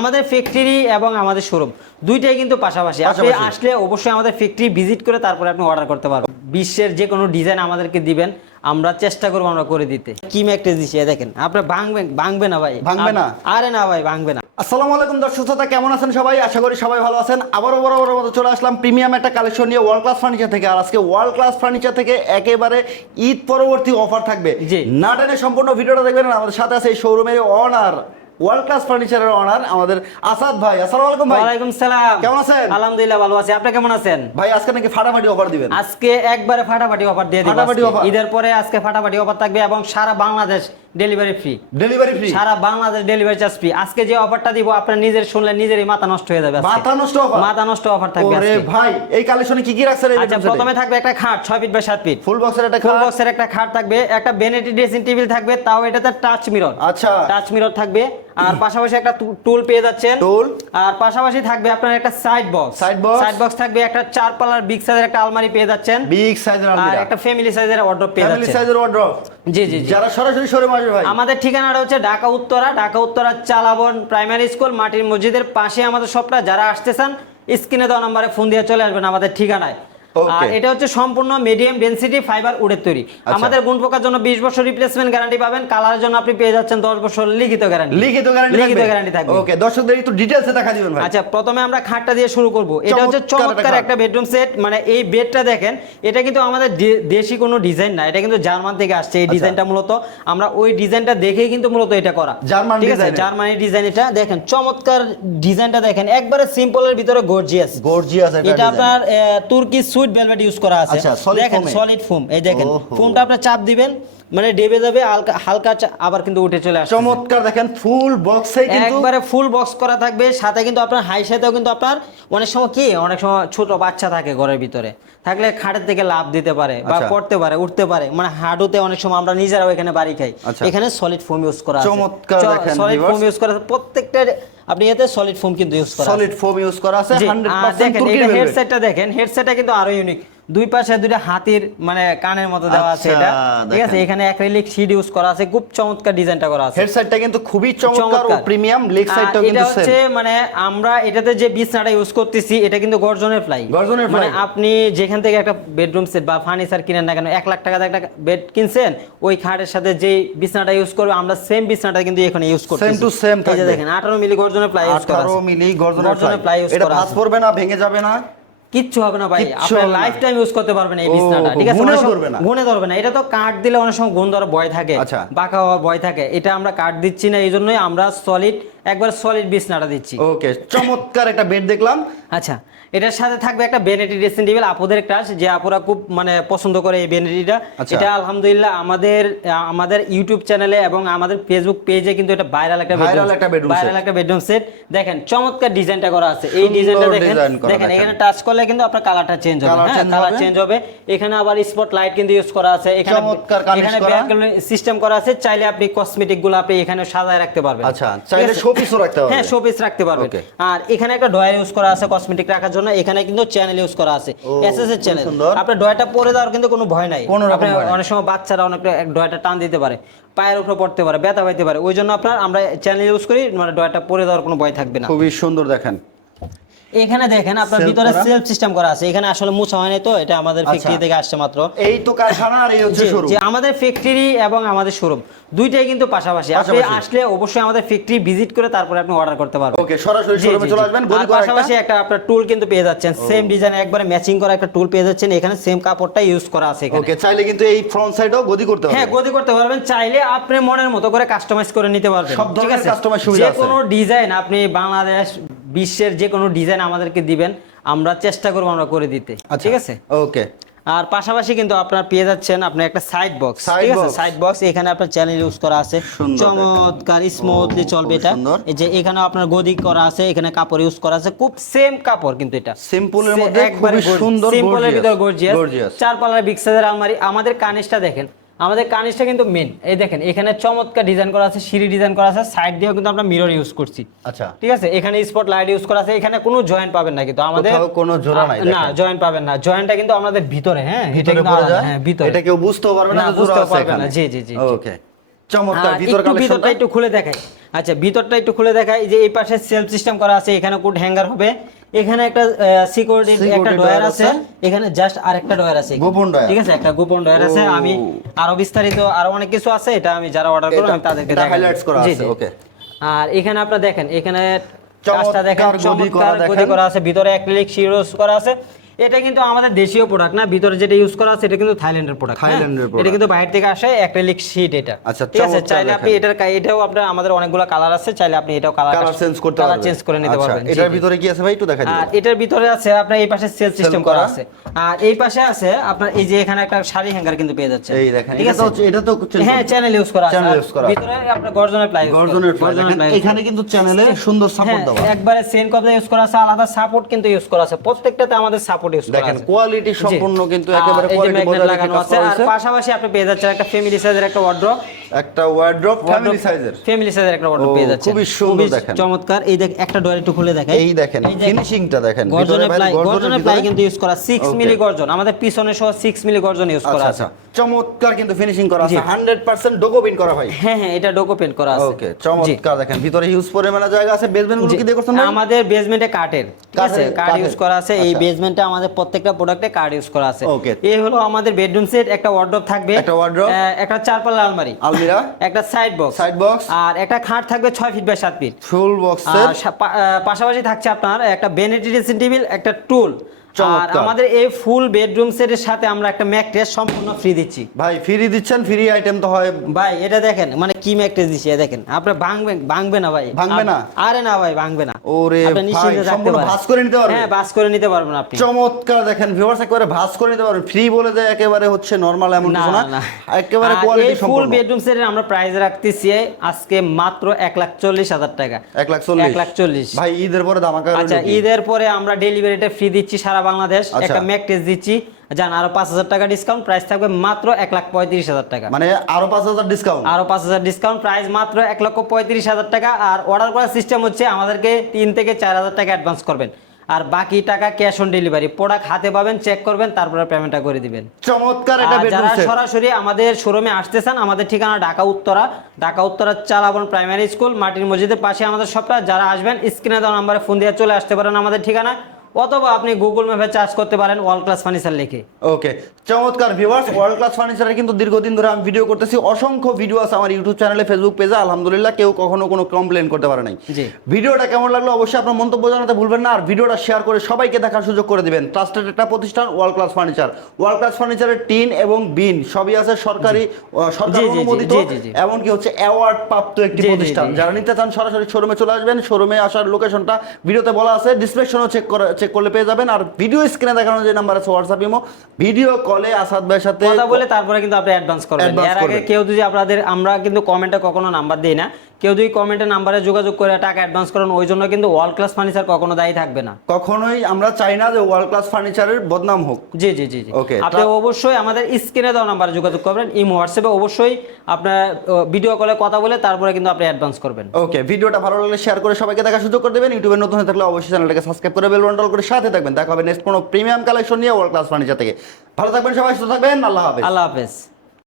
আমাদের ফ্যাক্টরি এবং আমাদের শোরুম দুইটাই কিন্তু পাশাপাশি। আপনি আসলে অবশ্যই আমাদের ফ্যাক্টরি ভিজিট করে তারপরে আপনি অর্ডার করতে পারবেন। বিশ্বের যে কোনো ডিজাইন আমাদেরকে দিবেন আমরা চেষ্টা করব আমরা করে দিতে। কি ম্যাকটেজ দিচ্ছি দেখেন। আপনার ভাঙবেন ভাঙবে না ভাই। ভাঙবে না? আরে না ভাই ভাঙবে না। আসসালামু আলাইকুম দর্শক শ্রোতা কেমন আছেন সবাই? আশা করি সবাই ভালো আছেন। আবারও বড় বড় মতো চলে আসলাম প্রিমিয়াম একটা কালেকশন নিয়ে ওয়ার্ল্ড ক্লাস ফার্নিচার থেকে। আর আজকে ওয়ার্ল্ড ক্লাস ফার্নিচার থেকে একেবারে ঈদ পরবর্তী অফার থাকবে। না টেনে সম্পূর্ণ ভিডিওটা দেখবেন আমাদের সাথে আছে এই শোরুমের অনার ওয়ার্ল্ড ক্লাস ফার্নিচারের অনার আমাদের আসাদ ভাই। আসসালামু আলাইকুম ভাই। ওয়ালাইকুম সালাম। কেমন আছেন? আলহামদুলিল্লাহ ভালো আছি। আপনি কেমন আছেন? ভাই আজকে নাকি ফাটাফাটি অফার দিবেন? আজকে একবারে ফাটাফাটি অফার দিয়ে দিব ফাটাফাটি অফার ঈদের পরে আজকে ফাটাফাটি অফার থাকবে এবং সারা Bangladesh delivery free delivery free সারা বাংলাদেশ ডেলিভারি চার্জ ফ্রি আজকে যে অফারটা দিব আপনার নিজের শুনলে নিজেরই মাথা নষ্ট হয়ে যাবে মাথা নষ্ট অফার মাথা নষ্ট অফার থাকবে আজকে। ভাই এই কালেকশনে কি কি রাখছেন আচ্ছা প্রথমে থাকবে একটা খাট ছয় ফিট বাই সাত ফিট ফুল বক্সের একটা ফুল বক্সের একটা খাট থাকবে একটা বেনেটি ড্রেসিং টেবিল থাকবে তাও এটাতে টাচ মিরর আচ্ছা। টাচ মিরর থাকবে। আর পাশাপাশি একটা টুল পেয়ে যাচ্ছেন। Tool? আর পাশাপাশি থাকবে আপনার একটা side box Side box? Side box থাকবে একটা চার পাল্লার বিগ সাইজের একটা আলমারি পেয়ে যাচ্ছেন। বিগ সাইজের আলমারি। আর একটা ফ্যামিলি সাইজের অর্ডার পেয়ে যাচ্ছেন। ফ্যামিলি সাইজের ওয়ার্ড্রপ জি জি জি। যারা সরাসরি শোরুমে আমাদের ঠিকানাটা হচ্ছে ঢাকা উত্তরা ঢাকা উত্তরা চালাবন প্রাইমারি স্কুল, মাটির মসজিদের পাশে আমাদের সবটা যারা আসতে চান, স্ক্রিনে দেওয়া নম্বরে ফোন দিয়ে চলে আসবেন আমাদের ঠিকানায়. আর এটা হচ্ছে সম্পূর্ণ মিডিয়াম ডেনসিটি ফাইবার উডের তৈরি। আচ্ছা। আমাদের গুণ পোকার জন্য 20 বছর রিপ্লেসমেন্ট গ্যারান্টি পাবেন কালারের জন্য আপনি পেয়ে যাচ্ছেন 10 বছর লিখিত গ্যারান্টি লিখিত গ্যারান্টি লিখিত গ্যারান্টি থাকবে। ওকে দর্শকদের একটু ডিটেইলসে দেখা দিবেন ভাই। আচ্ছা প্রথমে আমরা খাটটা দিয়ে শুরু করব। এটা হচ্ছে চমৎকার একটা বেডরুম সেট মানে এই বেডটা দেখেন এটা কিন্তু আমাদের দেশি কোনো ডিজাইন না এটা কিন্তু জার্মান থেকে আসছে এই আচ্ছা। ডিজাইনটা মূলত। আমরা ওই ডিজাইনটা দেখেই কিন্তু মূলত এটা করা। জার্মান ঠিক আছে? জার্মানি ডিজাইন এটা দেখেন চমৎকার ডিজাইনটা দেখেন। একবারে সিম্পলের ভিতরে গর্জিয়াস গর্জিয়াস এটা। আপনার তুর্কি সুইট ভেলভেট ইউজ করা আছে। আচ্ছা, দেখেন সলিড ফোম এই দেখেন। ফোমটা আপনার চাপ দিবেন মানে ডেবে যাবে হালকা হালকা আবার কিন্তু উঠে চলে আসে চমৎকার দেখেন ফুল বক্সে কিন্তু একবারে ফুল বক্স করা থাকবে সাথে কিন্তু আপনার হাই সাথেও কিন্তু আপনার অনেক সময় কি অনেক সময় ছোট বাচ্চা থাকে ঘরের ভিতরে। থাকলে খাটের থেকে লাভ দিতে পারে বা আচ্ছা। করতে পারে উঠতে পারে। মানে হাঁটুতে অনেক সময় আমরা নিজেরাও এখানে বাড়ি খাই। আচ্ছা। এখানে সলিড ফোম ইউজ করা চমৎকার সলিড ফোম ইউজ করা প্রত্যেকটা আপনি এতে সলিড ফোম কিন্তু ইউজ করা সলিড ফোম ইউজ করা আছে জি, 100% দেখেন হেডসেটটা দেখেন হেডসেটটা কিন্তু আরও ইউনিক দুই পাশে দুইটা হাতির মানে কানের মতো দেওয়া আছে আচ্ছা, এটা। ঠিক আছে এখানে অ্যাক্রিলিক শীট ইউজ করা আছে। খুব চমৎকার ডিজাইনটা করা আছে। হেডসেটটা কিন্তু খুবই চমৎকার ও প্রিমিয়াম লেগ সাইডটাও এটা কিন্তু হচ্ছে সেম মানে আমরা এটাতে যে বিছনাটা ইউজ করতেছি এটা কিন্তু গর্জনের ফ্লাই গর্জনের মানে আপনি যেখান থেকে একটা বেডরুম সেট বা ফার্নিচার কিনেন না কেন এক লাখ টাকাতে একটা বেড কিনছেন ওই খাটের সাথে যে বিছনাটা ইউজ করবে আমরা সেম বিছনাটা কিন্তু এখানে ইউজ করতেছি। সেম এই যে থাকবে। দেখেন 18 মিলি গর্জনের ফ্লাই ইউজ করা 18 মিলি গর্জনের ফ্লাই fly use এটা করা ভাঁজ পড়বে না ভেঙে যাবে না। কিচ্ছু হবে না ভাই। আপনার লাইফ টাইম ইউজ করতে পারবেন এই বিছানাটা ঠিক আছে? গুণেও ধরবে না। গুণে ধরবে না। এটা তো কাট দিলে অনেক সময় গুন ধরার ভয় থাকে আচ্ছা। বাঁকা হওয়ার ভয় থাকে। এটা আমরা কাট দিচ্ছি না এই জন্যই আমরা সলিড একবার সলিড বিছনাটা দিচ্ছি। ওকে চমৎকার একটা বেড দেখলাম। আচ্ছা এটার সাথে থাকবে একটা বেনেটি ড্রেসিং টেবিল আপুদের একটা যে আপুরা খুব মানে পছন্দ করে এই বেনেটিটা আচ্ছা। এটা আলহামদুলিল্লাহ আমাদের আমাদের ইউটিউব চ্যানেলে এবং আমাদের ফেসবুক পেজে কিন্তু এটা ভাইরাল একটা Viral একটা set। ভাইরাল একটা বেডরুম সেট দেখেন চমৎকার ডিজাইনটা করা আছে। এই ডিজাইনটা দেখেন দেখেন। এখানে টাচ করলে কিন্তু আপনার কালারটা চেঞ্জ হবে। হ্যাঁ কালার। চেঞ্জ হবে। এখানে আবার স্পট লাইট কিন্তু ইউজ করা আছে। এখানে চমৎকার এখানে সিস্টেম করা আছে। চাইলে আপনি কসমেটিকগুলো আপনি এখানে সাজায় রাখতে পারবেন। আচ্ছা, চাইলে আছে? showpiece ও রাখতে পারবেন। হ্যাঁ শোপিস রাখতে পারবেন আর এখানে একটা ডয়ার ইউজ করা আছে কসমেটিক রাখার জন্য। এখানে কিন্তু চ্যানেল ইউজ করা আছে। এসএস এর চ্যানেল আপনি ডয়াটা পরে দেওয়ার কিন্তু কোনো ভয় নাই। অনেক সময় বাচ্চারা অনেক ডয়াটা টান দিতে পারে। পায়ের উপরে পড়তে পারে ব্যথা পাইতে পারে। ওই জন্য আপনার আমরা চ্যানেল ইউজ করি মানে ডয়াটা পরে দেওয়ার কোনো ভয় থাকবে না। খুবই সুন্দর দেখেন। এখানে দেখেন আপনার ভিতরে সেলফ সিস্টেম করা আছে। এখানে আসলে মুছা হয়নি তো এটা আমাদের আচ্ছা। ফ্যাক্টরি থেকে আসছে মাত্র। এই তো কারখানা আর এই হচ্ছে শোরুম জি, আমাদের ফ্যাক্টরি এবং আমাদের শোরুম দুইটাই কিন্তু পাশাপাশি। আপনি আসলে অবশ্যই আমাদের ফ্যাক্টরি ভিজিট করে তারপরে আপনি অর্ডার করতে পারবেন। ওকে সরাসরি শোরুমে চলে আসবেন গদি করা পাশাপাশি একটা আপনার টুল কিন্তু পেয়ে যাচ্ছেন। সেম ডিজাইন একবারে ম্যাচিং করা একটা টুল পেয়ে যাচ্ছেন। এখানে সেম কাপড়টা ইউজ করা আছে এখানে। ওকে চাইলে কিন্তু এই ফ্রন্ট সাইডও গদি করতে পারবেন হ্যাঁ গদি করতে পারবেন। চাইলে আপনি মনের মতো করে কাস্টমাইজ করে নিতে পারবেন। সব ধরনের আছে? customize সুবিধা যে কোনো ডিজাইন আপনি বাংলাদেশ বিশ্বের যে কোনো ডিজাইন আমাদেরকে দিবেন আমরা চেষ্টা করব আমরা করে দিতে। আচ্ছা। ঠিক আছে? ওকে আর পাশাপাশি কিন্তু আপনার পেয়ে যাচ্ছেন আপনার একটা সাইড বক্স ঠিক আছে? সাইড বক্স এখানে আপনার চ্যানেল ইউজ করা আছে। চমৎকার স্মুথলি চলবে খুব এটা। এই যে এখানে আপনার গদি করা আছে এখানে কাপড় ইউজ করা আছে। খুব সেম কাপড় কিন্তু এটা। সিম্পলের মধ্যে একবারে খুবই সুন্দর সিম্পলের ভিতর গর্জিয়াস চার পাল্লার বিগ সাইজের আলমারি। আমাদের কানিসটা দেখেন। আমাদের কানিসটা কিন্তু মেন এই দেখেন এখানে চমৎকার ডিজাইন করা আছে সিঁড়ি ডিজাইন করা আছে সাইড দিয়েও কিন্তু আমরা মিরর ইউজ করছি। আচ্ছা। ঠিক আছে? এখানে স্পট লাইট ইউজ করা আছে এখানে কোনো জয়েন্ট পাবেন না কিন্তু আমাদের কোনো জোড়া নাই, না জয়েন্ট পাবেন না। জয়েন্টটা কিন্তু আমাদের ভিতরে হ্যাঁ? ভিতরে কিন্তু পড়ে যায়? হ্যাঁ ভিতরে। এটা কেউ বুঝতেও পারবে না জোড়া বুঝতেও পারবে না, জি, জি, জি। ওকে চমৎকার আর ভিতর ভিতরটা একটু খুলে দেখাই। আচ্ছা ভিতরটা একটু খুলে দেখাই। যে এই পাশে সেলফ সিস্টেম করা আছে এখানে কোড হ্যাঙ্গার হবে। এখানে একটা সিকিউরিটি একটা ডয়ার আছে। এখানে জাস্ট আরেকটা ডয়ার আছে। গোপন drawer। ঠিক আছে একটা গোপন ডয়ার আছে। আমি আরও বিস্তারিত আরও অনেক কিছু আছে এটা আমি যারা অর্ডার করব আমি তাদেরকে highlights করা আছে, okay। আর এখানে আপনারা দেখেন এখানে কাজটা দেখেন করা চমৎকার গদি করা আছে। ভিতরে অ্যাক্রিলিক শিরোস করা আছে। এটা কিন্তু আমাদের দেশীয় প্রোডাক্ট না। ভিতরে যেটা ইউজ করা আছে এটা কিন্তু থাইল্যান্ডের প্রোডাক্ট থাইল্যান্ডের প্রোডাক্ট এটা কিন্তু বাইরে থেকে আসে অ্যাক্রিলিক শীট এটা। আচ্ছা, ঠিক আছে? চাইলে আপনি এটার এটাও আপনার আমাদের অনেকগুলো কালার আছে চাইলে আপনি এটাও কালার কালার চেঞ্জ করতে পারবেন কালার চেঞ্জ করে নিতে আচ্ছা, পারবেন। এটার ভিতরে কি আছে ভাই? একটু দেখা আর দিন এটার ভিতরে আছে আপনার এই পাশে সেলফ সিস্টেম করা। আছে। আর এই পাশে আছে আপনার এই যে এখানে একটা শাড়ি হ্যাঙ্গার কিন্তু পেয়ে যাচ্ছে এই দেখেন ঠিক আছে? তো এটা তো হ্যাঁ চ্যানেল ইউজ করা আছে। আর করা। ভিতরে আপনার গর্জনের প্লাই গর্জনের দেখেন, এখানে কিন্তু চ্যানেলে সুন্দর সাপোর্ট দেওয়া। হ্যাঁ, একবারে সেন কপটা ইউজ করা আছে আলাদা সাপোর্ট কিন্তু ইউজ করা আছে। প্রত্যেকটাতে আমাদের সাপোর্ট ইউজ করা দেখেন কোয়ালিটি সম্পূর্ণ কিন্তু একেবারে কোয়ালিটি রেখে লাগানো আছে। করা আর পাশাপাশি আপনি পেয়ে যাচ্ছেন একটা ফ্যামিলি সাইজের একটা ওয়ার্ড্রপ একটা ওয়ার্ড্রপ ফ্যামিলি সাইজের ফ্যামিলি সাইজের একটা ওয়ার্ড্রপ পেয়ে যাচ্ছেন। খুবই সুন্দর দেখেন। চমৎকার। এই দেখ একটা ডোর একটু খুলে দেখাই। এই দেখেন ফিনিশিংটা দেখেন। ভিতরে প্লাই গর্জনের প্লাই কিন্তু ইউজ করা। 6 মিলি গর্জন। আমাদের পিছনে সহ 6 মিলি গর্জন ইউজ করা আচ্ছা। আছে। আচ্ছা চমৎকার কিন্তু ফিনিশিং করা আছে। জি। 100% ডোকোপিন করা ভাই। হ্যাঁ হ্যাঁ এটা ডোকো পেন্ট করা আছে। ওকে চমৎকার দেখেন। ভিতরে হিউজ পরিমাণে জায়গা আছে বেসমেন্টগুলো। কি দিয়ে করছেন আমাদের বেসমেন্টে কাঠের ঠিক আছে? কাঠ ইউজ করা আছে। এই আচ্ছা। আমাদের প্রত্যেকটা প্রোডাক্টে কার্ড ইউজ করা আছে। ওকে এই হলো আমাদের বেডরুম সেট একটা ওয়ার্ডরোব থাকবে। একটা ওয়ার্ড্রপ একটা চার পাল্লা আলমারি। আলমিরা? একটা সাইড বক্স সাইড বক্স আর একটা খাট থাকবে 6 feet by 7 feet full box পাশাপাশি থাকছে আপনার একটা বেনেটি ড্রেসিং টেবিল একটা টুল আর আমাদের এই ফুল বেডরুম সেটের সাথে আমরা একটা ম্যাট্রেস সম্পূর্ণ ফ্রি দিচ্ছি। ভাই ফ্রি দিচ্ছেন ফ্রি আইটেম তো হয়। ভাই এটা দেখেন মানে কি দিচ্ছি এই দেখেন। আপনি ভাঙবেন ভাঙবে না ভাই। ভাঙবে না? আরে না ভাই ভাঙবে না। ওরে আপনি নিশ্চিন্তে থাকতে পারেন। ভাঁজ করে নিতে পারবে? হ্যাঁ ভাঁজ করে নিতে পারবেন আপনি। চমৎকার দেখেন ভিউয়ার্স একেবারে ভাঁজ করে নিতে পারবেন। ফ্রি বলে যে একেবারে হচ্ছে নরমাল এমন কিছু না একেবারে কোয়ালিটি এই ফুল বেডরুম সেটের আমরা প্রাইস রাখতেছি আজকে মাত্র এক লাখ চল্লিশ হাজার টাকা। এক লাখ চল্লিশ। এক লাখ চল্লিশ। ভাই ঈদের পরে দামাকা আচ্ছা ঈদের পরে আমরা ডেলিভারিটা ফ্রি দিচ্ছি সারা বাংলাদেশ আচ্ছা। একটা ম্যাট্রেস দিচ্ছি। জান আরও পাঁচ হাজার টাকা ডিসকাউন্ট প্রাইস থাকবে মাত্র এক লাখ পঁয়ত্রিশ হাজার টাকা। মানে আরও পাঁচ হাজার ডিসকাউন্ট আরও পাঁচ হাজার ডিসকাউন্ট প্রাইস মাত্র এক লক্ষ পঁয়ত্রিশ হাজার টাকা। আর অর্ডার করার সিস্টেম হচ্ছে আমাদেরকে তিন থেকে চার হাজার টাকা অ্যাডভান্স করবেন। আর বাকি টাকা ক্যাশ অন ডেলিভারি প্রোডাক্ট হাতে পাবেন চেক করবেন তারপরে পেমেন্টটা করে দিবেন। চমৎকার এটা যারা সরাসরি আমাদের শোরুমে আসতে চান আমাদের ঠিকানা ঢাকা উত্তরা। ঢাকা উত্তরা চালাবন প্রাইমারি স্কুল মাটির মসজিদের পাশে আমাদের সবটা যারা আসবেন স্ক্রিনে দেওয়া নাম্বারে ফোন দিয়ে চলে আসতে পারেন আমাদের ঠিকানা অথবা আপনি গুগল ম্যাপে চার্জ করতে পারেন ওয়ার্ল্ড ক্লাস ফার্নিচার লিখে। ওকে চমৎকার ভিউয়ার্স ওয়ার্ল্ড ক্লাস ফার্নিচারের কিন্তু দীর্ঘদিন ধরে আমি ভিডিও করতেছি। অসংখ্য ভিডিও আছে আমার ইউটিউব চ্যানেলে ফেসবুক পেজে আলহামদুলিল্লাহ কেউ কখনো কোনো কমপ্লেন করতে পারে নাই। ভিডিওটা কেমন লাগল অবশ্যই আপনার মন্তব্য জানাতে ভুলবেন না আর ভিডিওটা শেয়ার করে সবাইকে দেখার সুযোগ করে দিবেন। ট্রাস্টেড একটা প্রতিষ্ঠান world class furniture world class ফার্নিচারের টিন এবং বিন সবই আছে সরকারি সরকার অনুমোদিত। এমনকি হচ্ছে অ্যাওয়ার্ড প্রাপ্ত একটি প্রতিষ্ঠান। যারা নিতে চান সরাসরি শোরুমে চলে আসবেন শোরুমে আসার লোকেশনটা ভিডিওতে বলা আছে। ডিসক্রিপশনও চেক করে চেক করলে পেয়ে যাবেন। আর ভিডিও স্ক্রিনে দেখানো যে নাম্বার আছে হোয়াটসঅ্যাপ ইমো ভিডিও কলে আসাদ ভাইয়ের সাথে কথা বলে তারপরে কিন্তু আপনি অ্যাডভান্স করবেন। এর আগে কেউ যদি আপনাদের আমরা কিন্তু কমেন্টে কখনো নাম্বার দেই না। কেউ যদি কমেন্টে নাম্বারে যোগাযোগ করে টাকা অ্যাডভান্স করেন ওই জন্য কিন্তু ওয়ার্ল্ড ক্লাস ফার্নিচার কখনো দায়ী থাকবে না। কখনোই আমরা চাই না যে ওয়ার্ল্ড ক্লাস ফার্নিচারের বদনাম হোক। জি জি জি জি। Okay, আপনি অবশ্যই আমাদের স্ক্রিনে দেওয়া নাম্বারে যোগাযোগ করবেন ইমো হোয়াটসঅ্যাপে অবশ্যই আপনার ভিডিও কলে কথা বলে তারপরে কিন্তু আপনি অ্যাডভান্স করবেন। ওকে ভিডিওটা ভালো লাগলে শেয়ার করে সবাইকে দেখা সুযোগ করে দেবেন। ইউটিউবে নতুন হয়ে থাকলে অবশ্যই চ্যানেলটাকে সাবস্ক্রাইব করে বেল বাটন করে সাথে থাকবেন। দেখা হবে নেক্সট কোনো প্রিমিয়াম কালেকশন নিয়ে ওয়ার্ল্ড ক্লাস ফার্নিচার থেকে। ভালো থাকবেন সবাই সুস্থ থাকবেন। আল্লাহ হাফেজ। আল্লাহ হাফেজ।